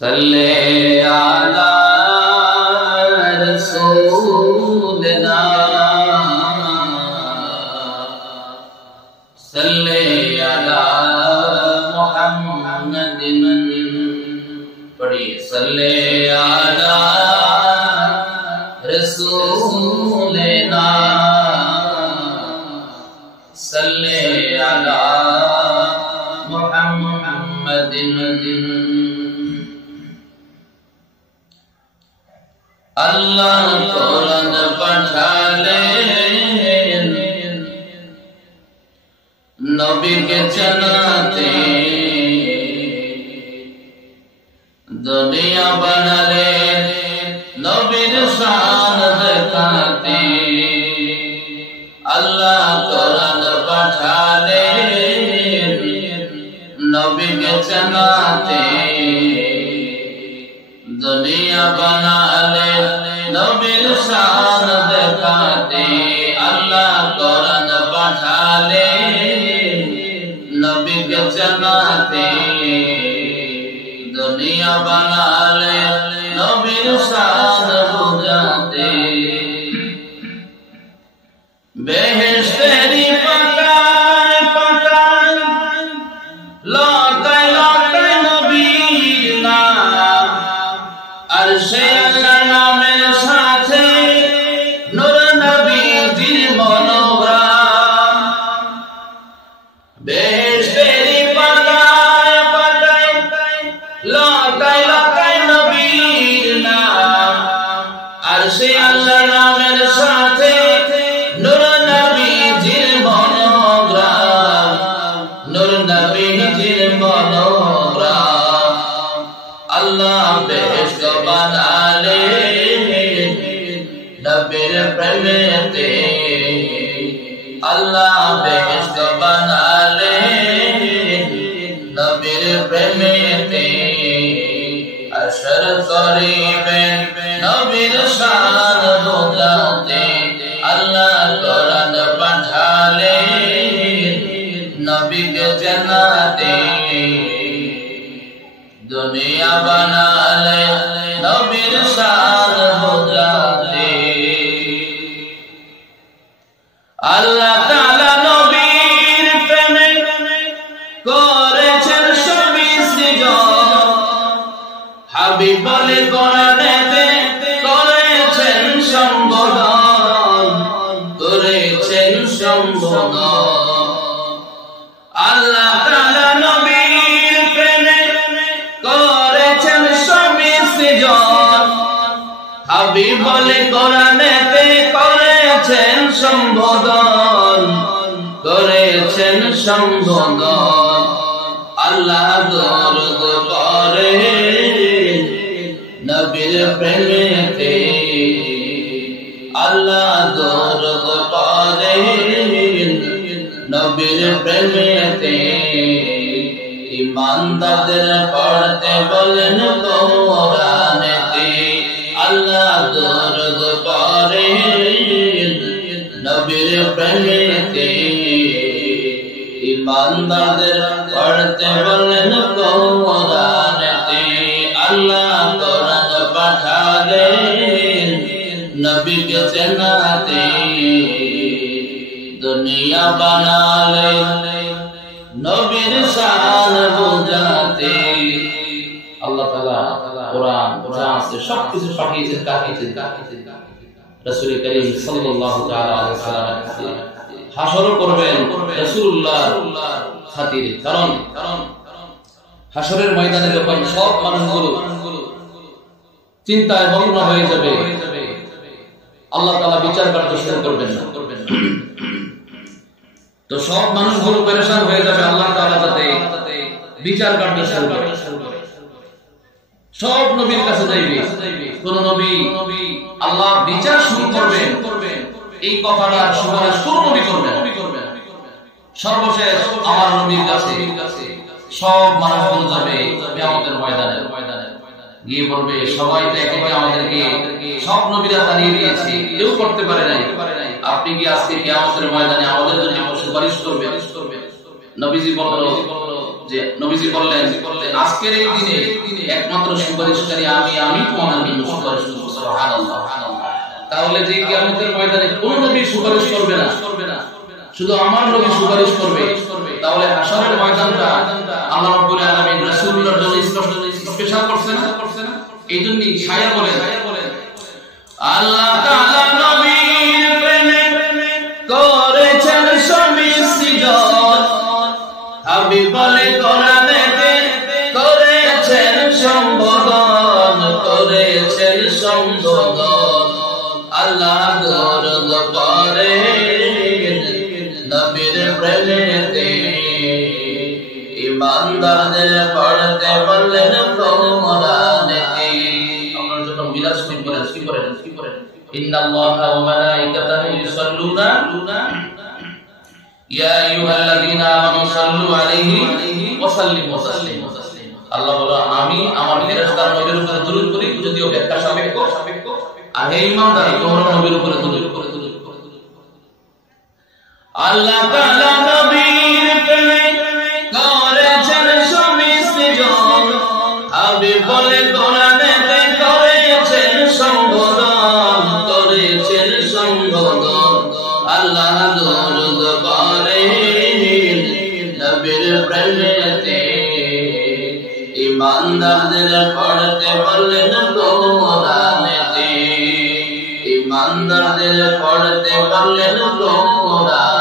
सल्ले अला रसूलना सल्ले अला मुहम्मदिन पढ़िए सल्ले अला रसूलना सल्ले अला मुहम्मदिन अल्लाह कुरान पढ़ाले नबी के चलाते दुनिया बनाले नबीर शान दिखाते अल्लाह कुरान पढ़ाले नबी के चलाते दुनिया बनाले नबीर शान दिखाते अल्लाह कुरान पढ़ाले नबी के चलाते दुनिया बनाले नबीर शान बुझाते बेहेश्तेरी पकाए पकाए लौटाए लौटाए नबीर नाम अर्शे अल्लाह नामेर साथे नूर नबीजीर मनोग्राम बेहेश्तेरी पकाए पकाए लौटाए लौटाए नबीर नाम अर्शे अल्लाह नामेर साथे नूर नबीजीर मनोग्राम नूर नबीजीर मनोग्राम अल्लाह बेहेश्त बनाले नबीर प्रेमेते अल्लाह बेहेश्त बनाले नबीर प्रेमेते अशर करीबे नबीर शान बुझाते अल्लाह कुरान पढ़ाले नबी के जन्नते दुनिया बनाले नबीर शान बुझाते अल्लाह ताआला नबीर प्रेमे करेছেন সবই সৃজন হাবিব বলে কোরআনেতে করেছেন সম্বোধন করেছেন সম্বোধন আল্লাহ তাআলা নবীর প্রেমে করেছেন সবই সৃজন হাবিব বলে কোরআনেতে করেছেন সম্বোধন করেছেন সম্বোধন আল্লাহ দরুদ পড়ে নবীর প্রেমেতে আল্লাহ দরুদ পড়ে নবীর প্রেমেতে ইমানদারদের পড়তে বলেন কোরআনেতে আল্লাহ দরুদ পড়ে নবীর প্রেমেতে ইমানদারদের পড়তে বলেন কোরআনেতে আল্লাহ কোরআন পাঠালেন নবীকে চেনাতে দুনিয়া বানালে নবীর শান বুঝাতে আল্লাহ তাআলা কোরআন যা আছে সবকিছু পাঠিয়েছেন রাসূল করিম সাল্লাল্লাহু তাআলা আলাইহি ওয়াসাল্লাম হাসরও করবেন রাসূলুল্লাহর খাতিরে কারণ হাসরের ময়দানে যখন সব মানুষগুলো চিন্তায় মগ্ন হয়ে যাবে আল্লাহ তাআলা বিচার কার্য শুরু করবেন না তো সব মানুষগুলো পেরেশান হয়ে যাবে আল্লাহ তাআলা যাতে বিচার কার্য শুরু করেন সব নবীর কাছে যাইবে কোন নবী আল্লাহ বিচার শুরু করবেন এই কথাটা সুপারিশ কোন নবী করবেন সর্বশেষ আমার নবীর কাছে সব মানুষগুলো যাবে কিয়ামতের ময়দানে গিয়ে বলবে সবাই দেখে আমাদেরকে সব নবীরা জানিয়ে দিয়েছে কেউ করতে পারে নাই আপনি কি আজকে কিয়ামতের ময়দানে আমাদের জন্য সুপারিশ করবেন নবীজি বলল যে নবীজি বললেন আজকের এই দিনে একমাত্র সুপারিশকারী আমি তোমাদের জন্য সুপারিশ করব সুবহানাল্লাহ। তাহলে যে কিয়ামতের ময়দানে কোন নবী সুপারিশ করবে না, শুধু আমার নবী সুপারিশ করবে, তাহলে হাশরের ময়দানটা আল্লাহ রাব্বুল আলামিন রাসূলুল্লাহর জন্য স্পেশাল করছে না? এইজন্যই শায়া বলেন আল্লাহ তাআলা নবীর প্রেমে করেছেন সৃজন, হাবিব বলে কোরআনেতে করেছেন সম্বোধন, করেছেন সম্বোধন। আল্লাহ দরুদ পড়েন নবীর প্রেমেতে, ইমানদারদের পড়তে বললেন কোরআনেতে। আপনার জন্য মিলাদ কি করেন? ইন্নাল্লাহা ওয়া মালাইকাতাহু ইউসাল্লুনা ইয়া আইয়ুহাল্লাযীনা আমানু সাল্লু আলাইহি ওয়া সাল্লিমু তাসলিমা। আল্লাহ বলে আমি আমার ফেরেশতার নবীর উপরে দরুদ করি, যদিও ব্যাখ্যা সাপেক্ষ, আর হে ঈমানদার তোমরা নবীর উপরে দরুদ করো। আল্লাহ তাআলা নবীর প্রেমে করেছেন সৃজন, হাবিব বলে কোরআনেতে করেছেন সম্বোধন, করেছেন সম্বোধন। আল্লাহ দরুদ পড়েন নবীর প্রেমেতে, ইমানদারদের পড়তে বললেন কোরআনেতে, ইমানদারদের পড়তে বললেন কোরআন।